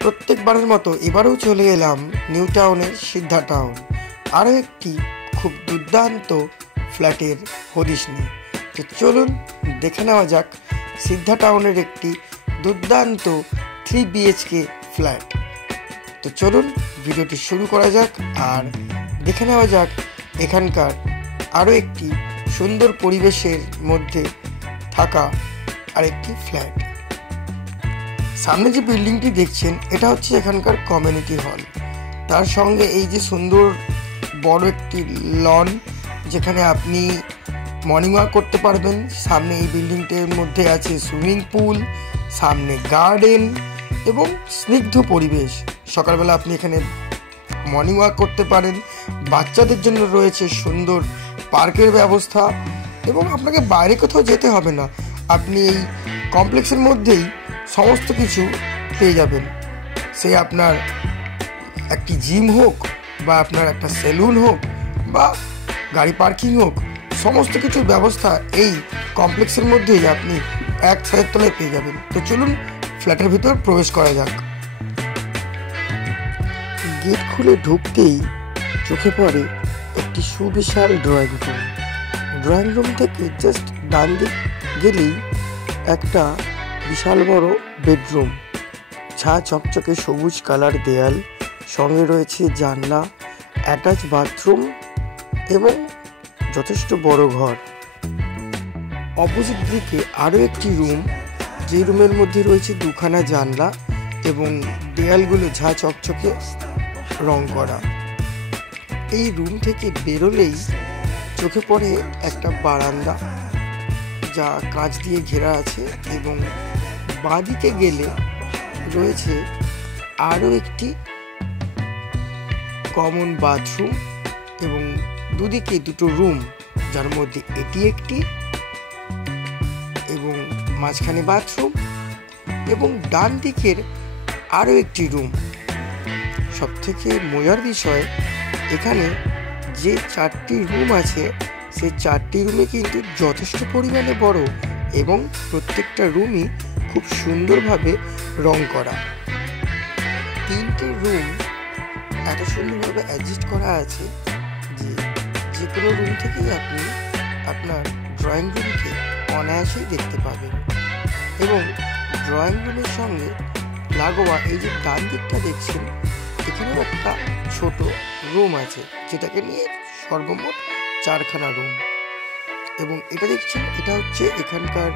প্রত্যেকবারের মতো এবারেও চলে এলাম নিউ টাউনের সিদ্ধা টাউন, আরও একটি খুব দুর্দান্ত ফ্ল্যাটের হদিশ নিয়ে। তো চলুন দেখে নেওয়া যাক সিদ্ধা টাউনের একটি দুর্দান্ত 3 BHK ফ্ল্যাট। তো চলুন ভিডিওটি শুরু করা যাক আর দেখে নেওয়া যাক এখানকার আরও একটি সুন্দর পরিবেশের মধ্যে থাকা আরেকটি ফ্ল্যাট। সামনে যে বিল্ডিংটি দেখছেন এটা হচ্ছে এখানকার কমিউনিটি হল, তার সঙ্গে এই যে সুন্দর বড় একটি লন যেখানে আপনি মর্নিং ওয়াক করতে পারবেন। সামনে এই বিল্ডিংটির মধ্যে আছে সুইমিং পুল, সামনে গার্ডেন এবং স্নিগ্ধ পরিবেশ। সকালবেলা আপনি এখানে মর্নিং ওয়াক করতে পারেন। বাচ্চাদের জন্য রয়েছে সুন্দর পার্কের ব্যবস্থা এবং আপনাকে বাইরে কোথাও যেতে হবে না, আপনি এই কমপ্লেক্সের মধ্যেই সমস্ত কিছু পেয়ে যাবেন। সে আপনার একটি জিম হোক বা আপনার একটা সেলুন হোক বা গাড়ি পার্কিং হোক, সমস্ত কিছুর ব্যবস্থা এই কমপ্লেক্সের মধ্যেই আপনি এক ছাদের তলায় পেয়ে যাবেন। তো চলুন ফ্ল্যাটের ভিতর প্রবেশ করা যাক। গেট খুলে ঢুকতেই চোখে পড়ে একটি সুবিশাল ড্রয়িং রুম। ড্রয়িং রুম থেকে জাস্ট ডান দিক গেলেই একটা বিশাল বড় বেডরুম, ছা চকচকে সবুজ কালার দেয়াল, সঙ্গে রয়েছে জানলা, অ্যাটাচ বাথরুম এবং যথেষ্ট বড় ঘর। অপোজিট দিকে আরও একটি রুম, যে রুমের মধ্যে রয়েছে 2খানা জানলা এবং দেয়ালগুলো ঝা চকচকে রং করা। এই রুম থেকে বেরোলেই চোখে পড়ে একটা বারান্দা যা কাঁচ দিয়ে ঘেরা আছে এবং বাঁদিকে গেলে রয়েছে আরও একটি কমন বাথরুম এবং দুদিকে দুটো রুম, যার মধ্যে এটি একটি এবং মাঝখানে বাথরুম এবং ডান দিকের আরও একটি রুম। সবথেকে মজার বিষয়, এখানে যে 4টি রুম আছে সেই 4টি রুমে কিন্তু যথেষ্ট পরিমাণে বড় এবং প্রত্যেকটা রুমই খুব সুন্দরভাবে রং করা। 3টে রুম এত সুন্দরভাবে অ্যাডজাস্ট করা আছে যে কোনো রুম থেকেই আপনি আপনার ড্রয়িং রুমকে অনায়াসেই দেখতে পাবেন। এবং ড্রয়িং রুমের সঙ্গে লাগোয়া এই যে ডান দিকটা দেখছেন, এখানেও একটা ছোট রুম আছে যেটাকে নিয়ে সর্বমোট 4খানা রুম। এবং এটা দেখছেন, এটা হচ্ছে এখানকার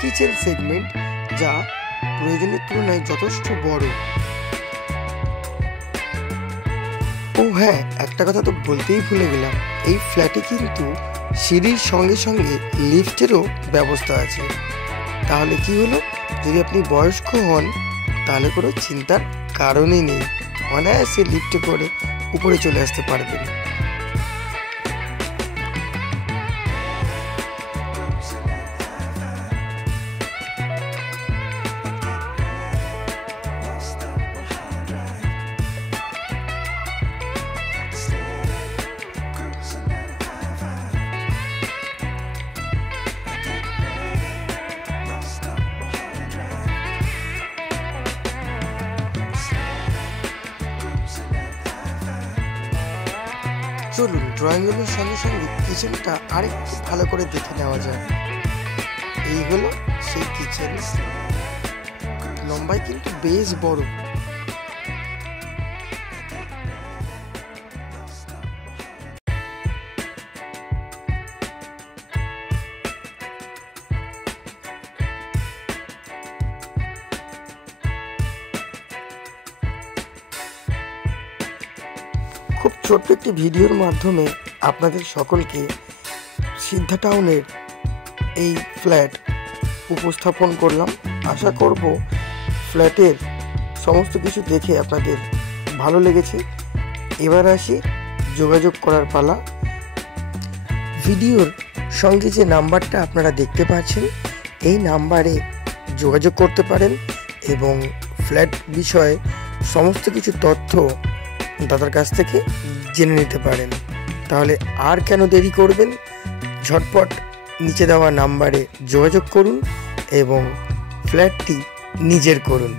কিচেন সেগমেন্ট, যা প্রয়োজনের তুলনায় যথেষ্ট বড়। ও হ্যাঁ, একটা কথা তো বলতেই ভুলে গেলাম, এই ফ্ল্যাটে কিন্তু সিঁড়ির সঙ্গে সঙ্গে লিফটেরও ব্যবস্থা আছে। তাহলে কি হলো, যদি আপনি বয়স্ক হন তাহলে কোনো চিন্তার কারণই নেই, অনায়াসে লিফটে করে উপরে চলে আসতে পারবেন। চলুন ড্রয়িং রুমের সঙ্গে সঙ্গে কিচেনটা আরেকটু ভালো করে দেখে নেওয়া যায়। এই হলো সেই কিচেন, লম্বায় কিন্তু বেশ বড়। খুব ছোট্ট একটি ভিডিওর মাধ্যমে আপনাদের সকলকে সিদ্ধা টাউনের এই ফ্ল্যাট উপস্থাপন করলাম। আশা করব ফ্ল্যাটের সমস্ত কিছু দেখে আপনাদের ভালো লেগেছে। এবার আসি যোগাযোগ করার পালা। ভিডিওর সঙ্গে যে নাম্বারটা আপনারা দেখতে পাচ্ছেন, এই নাম্বারে যোগাযোগ করতে পারেন এবং ফ্ল্যাট বিষয়ে সমস্ত কিছু তথ্য দাদার কাছ থেকে জেনে নিতে পারেন। তাহলে আর কেন দেরি করবেন, ঝটপট নিচে দেওয়া নাম্বারে যোগাযোগ করুন এবং ফ্ল্যাটটি নিজের করুন।